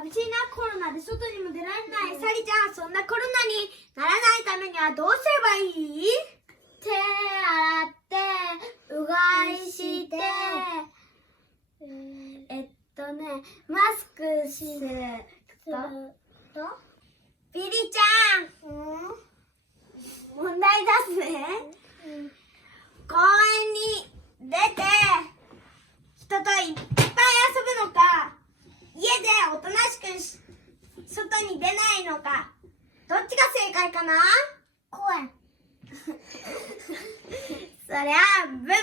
寂しいな。コロナで外にも出られない。サリちゃん、そんなコロナにならないためにはどうすればいい？手洗って、うがいして、マスクすると、ビリちゃん、問題出すね。公園に出て、人といっぱい遊ぶのか、家でおとなしく外に出ないのか、どっちが正解かな？公園。そりゃブブー。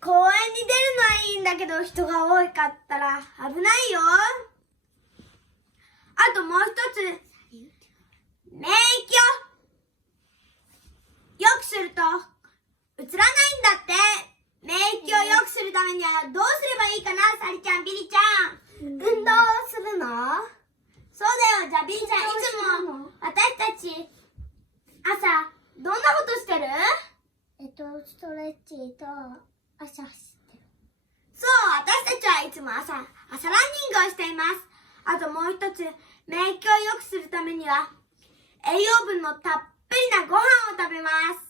公園に出るのはいいんだけど、人が多かったら危ないよ。あともう一つ、免疫を良くするとうつらないんだって。免疫を良くするためにはどうすればいいかな、サリちゃん、ビリちゃん。運動するの？そうだよ。じゃあビリちゃん、いつも私たち朝どんなことしてる？ストレッチと朝走ってる。そう、私たちはいつも朝ランニングをしています。あともう一つ、免疫を良くするためには栄養分のたっぷりなご飯を食べます。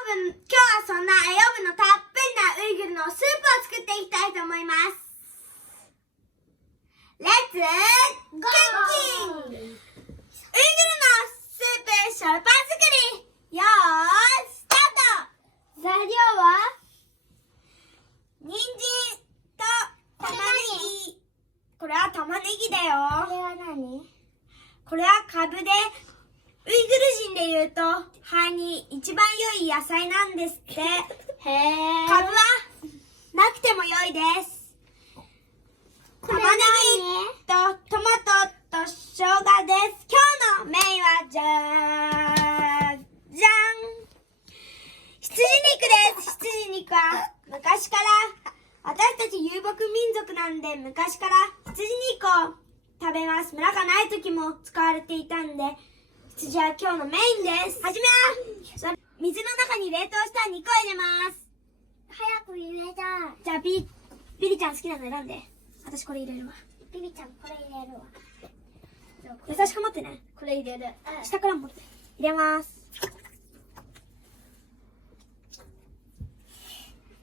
今日はそんな栄養分のたっぷりなウイグルのスープを作っていきたいと思います。レッツクッキング！ウイグルのスープシャルパン作り、よーいスタート。材料は人参と玉ねぎ。これは玉ねぎだよ。これは何？これはカブで、ウイグル人で言うと肺に一番良い野菜なんですって。へー。カブはなくても良いです。玉ねぎとトマトと生姜です。今日のメインはじゃん羊肉です。羊肉は昔から私たち遊牧民族なんで、昔から羊肉を食べます。村がない時も使われていたんで、羊は今日のメインです。はじめは水の中に冷凍した肉を入れます。早く入れたい。じゃあビリちゃん好きなの選んで。私これ入れるわ。ビビちゃんこれ入れるわ。優しく持ってね。これ入れる。下から持って。入れます。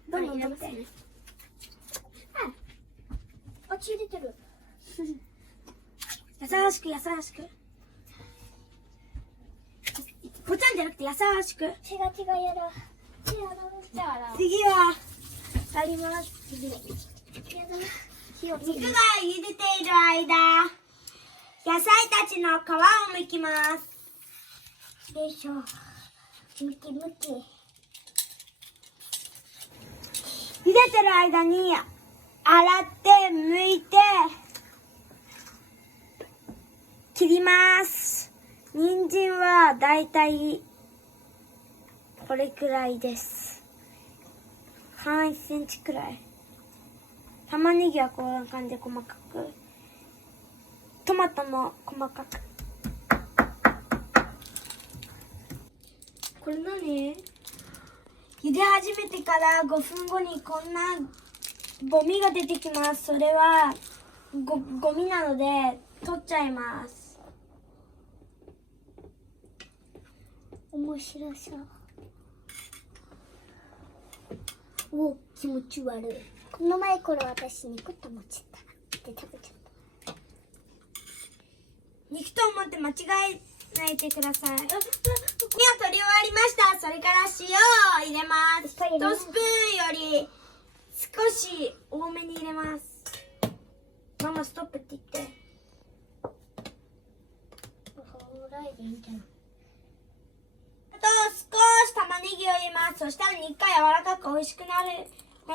どんどん取って。あ、血出てる。優しく優しく。ぽちゃんじゃなくて優しく。違うやだ。次はやります。やだ。肉が茹でている間、野菜たちの皮を剥きます。よいしょ。むき。茹でてる間に洗って剥いて切ります。人参はだいたいこれくらいです。半1センチくらい。玉ねぎはこんな感じで細かく。トマトも細かく。これ何？茹で始めてから5分後にこんなゴミが出てきます。それはゴミなので取っちゃいます。面白そう。お、気持ち悪い。この前これ私肉と思っちゃった。で食べちゃった。肉と思って間違えないでください。火を取り終わりました。それから塩を入れます。1スプーンより少し多めに入れます。ママストップって言って。ほらいでいいんじゃない？あと少し玉ねぎを入れます。そしたら肉が柔らかく美味しくな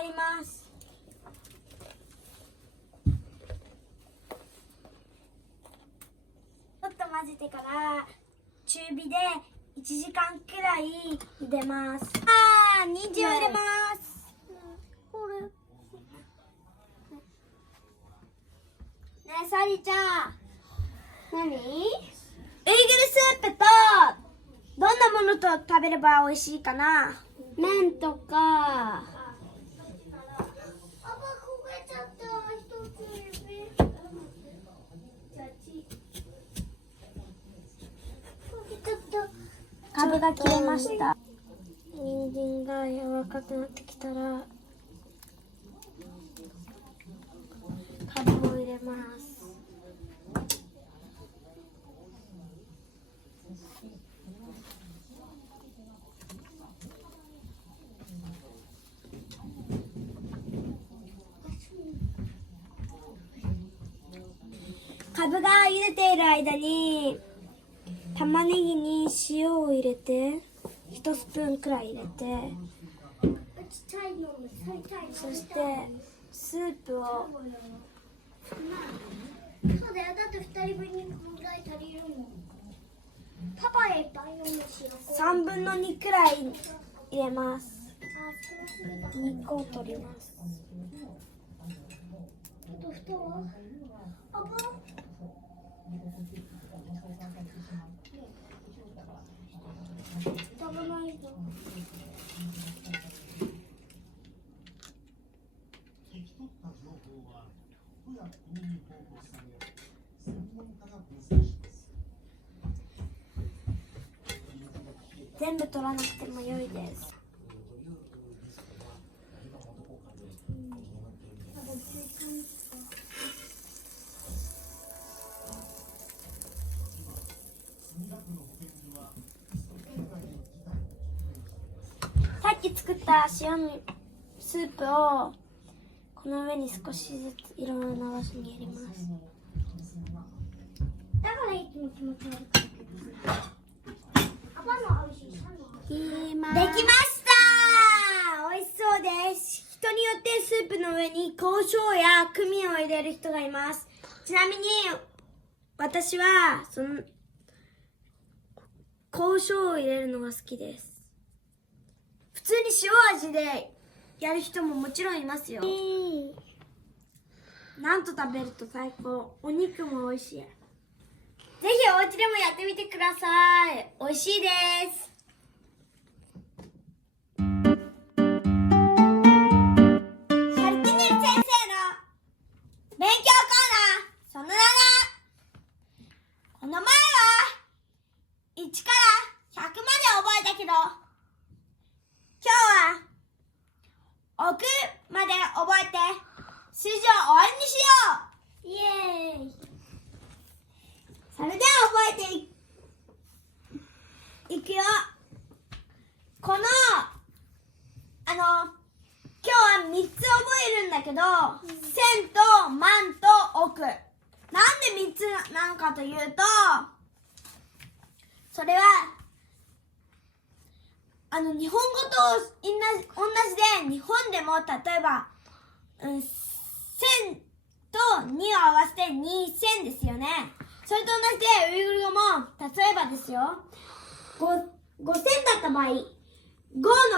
ります。ちょっと混ぜてから中火で1時間くらい茹でます。人参を入れます。これ。ねえサリちゃん、何？ウイグルスープとどんなものと食べれば美味しいかな？麺とかブが切れました。人参が柔らかくなってきたらカブを入れます。カブが茹でている間に玉ねぎに塩を入れて1スプーンくらい入れて、そしてスープをそうだよ、だって2人分にこのぐらい足りるもん。パパへいっぱい飲むし3分の2くらい入れます。2個取ります。蓋はパパ食べないと。全部取らなくても良いです。さっき作った塩のスープをこの上に少しずついろんな場所にやります。だからいつも気持ち悪くなるけど。パパの美味しい。できました美味しそうです。人によってスープの上に胡椒やクミンを入れる人がいます。ちなみに私は胡椒を入れるのが好きです。普通に塩味でやる人ももちろんいますよ。なんと食べると最高。お肉も美味しい。ぜひお家でもやってみてください。美味しいです。シャルティネル先生の勉強コーナー、その名が、この前は1から100まで覚えたけど、今日は億まで覚えて数字を終わりにしよう。イエーイ。それでは覚えていくよ。この今日は3つ覚えるんだけど、千と万と億。なんで3つなのかというと、それは日本語と同じで、日本でも例えば、千と2を合わせて2000ですよね。それと同じでウイグル語も、例えばですよ、5000だった場合、5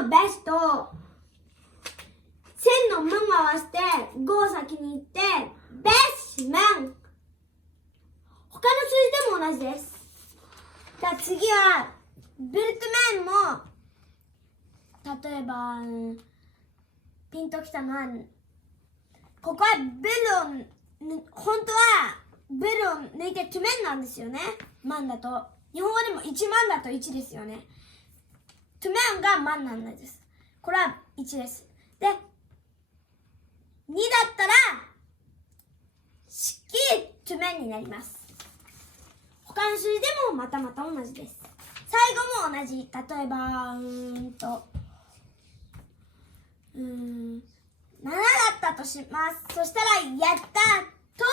のベスと1000のムンを合わせて5を先に言って、ベスメン。他の数字でも同じです。じゃあ次は、ブルトメンも、例えば、ピンときたのは、ここはベルを、本当はベルを抜いてトゥメンなんですよね。万だと。日本語でも1万だと1ですよね。トゥメンが万なんです。これは1です。で、2だったら、しっきりトゥメンになります。他の数字でもまた同じです。最後も同じ。例えば、7だったとします。そしたら、やったと、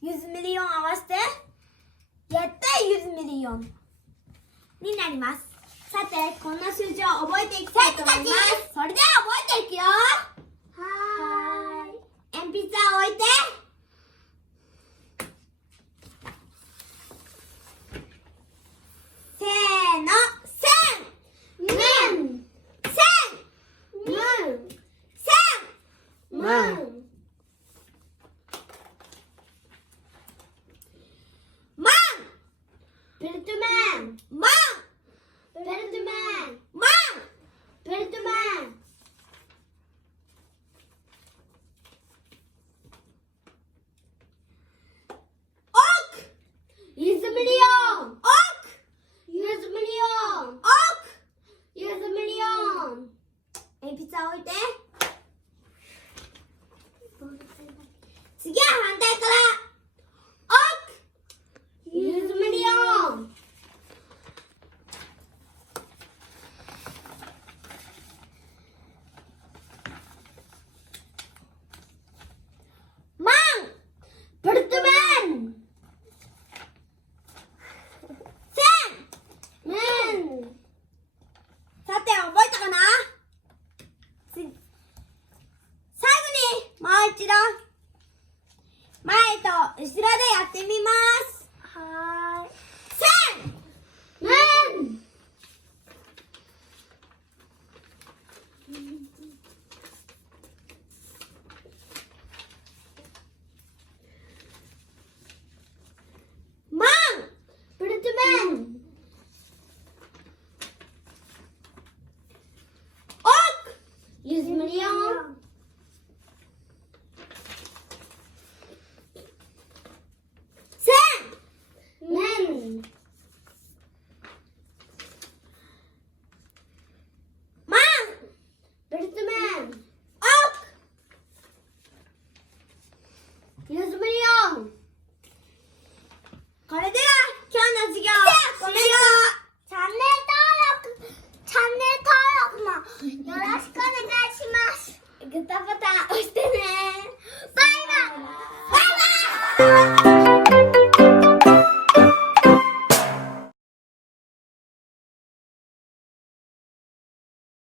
ユズミリオン合わせて、やったユズミリオンになります。さて、こんな数字を覚えていきたいと思います。それでは覚えていくよ。はーい。鉛筆は置いて。せーの、千。ベルトマン。ユズミリオン。反対から奥ゆずむりよマンプルトマンセンムンさて覚えたかな？最後にもう一度前と後ろでやってみます。はーい。センムンマンプルトマンオークゆずむりよセンムンマンプルトマンオークゆずむりよこれでは今日の授業終了。チャンネル登録もよろしくお願いします。グタバタ